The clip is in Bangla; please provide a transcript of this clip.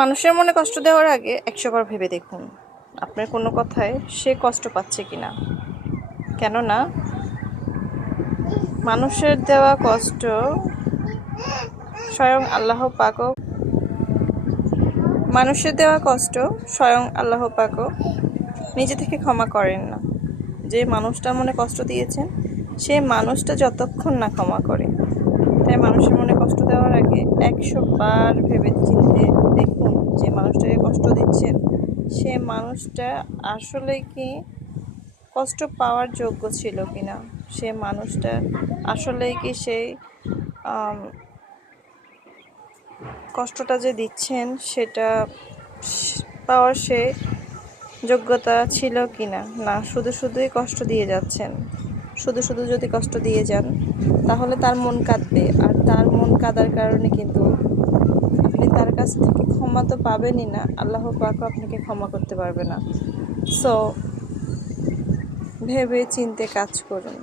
মানুষের মনে কষ্ট দেওয়ার আগে 100বার ভেবে দেখুন আপনার কোনো কথায় সে কষ্ট পাচ্ছে কিনা। কেননা মানুষের দেওয়া কষ্ট স্বয়ং আল্লাহ পাকও নিজে থেকে ক্ষমা করেন না। যে মানুষটার মনে কষ্ট দিয়েছেন সে মানুষটা যতক্ষণ না ক্ষমা করে, তাই মানুষের মনে কষ্ট দেওয়ার আগে 100 বার ভেবে চিন্তে দেখুন যে মানুষটাকে কষ্ট দিচ্ছেন সে মানুষটা আসলে কি কষ্ট পাওয়ার যোগ্য ছিল কিনা, সে মানুষটা আসলেই কি সেই কষ্টটা যে দিচ্ছেন সেটা পাওয়ার সে যোগ্যতা ছিল কিনা। না, শুধুই কষ্ট দিয়ে যাচ্ছেন। শুধু যদি কষ্ট দিয়ে যান তাহলে তার মন কাঁদবে, আর তার মন কাঁদার কারণে কিন্তু আপনি তার কাছ থেকে ক্ষমা তো পাবেনই না, আল্লাহ পাকও আপনাকে ক্ষমা করতে পারবে না। সো ভেবে চিন্তে কাজ করুন।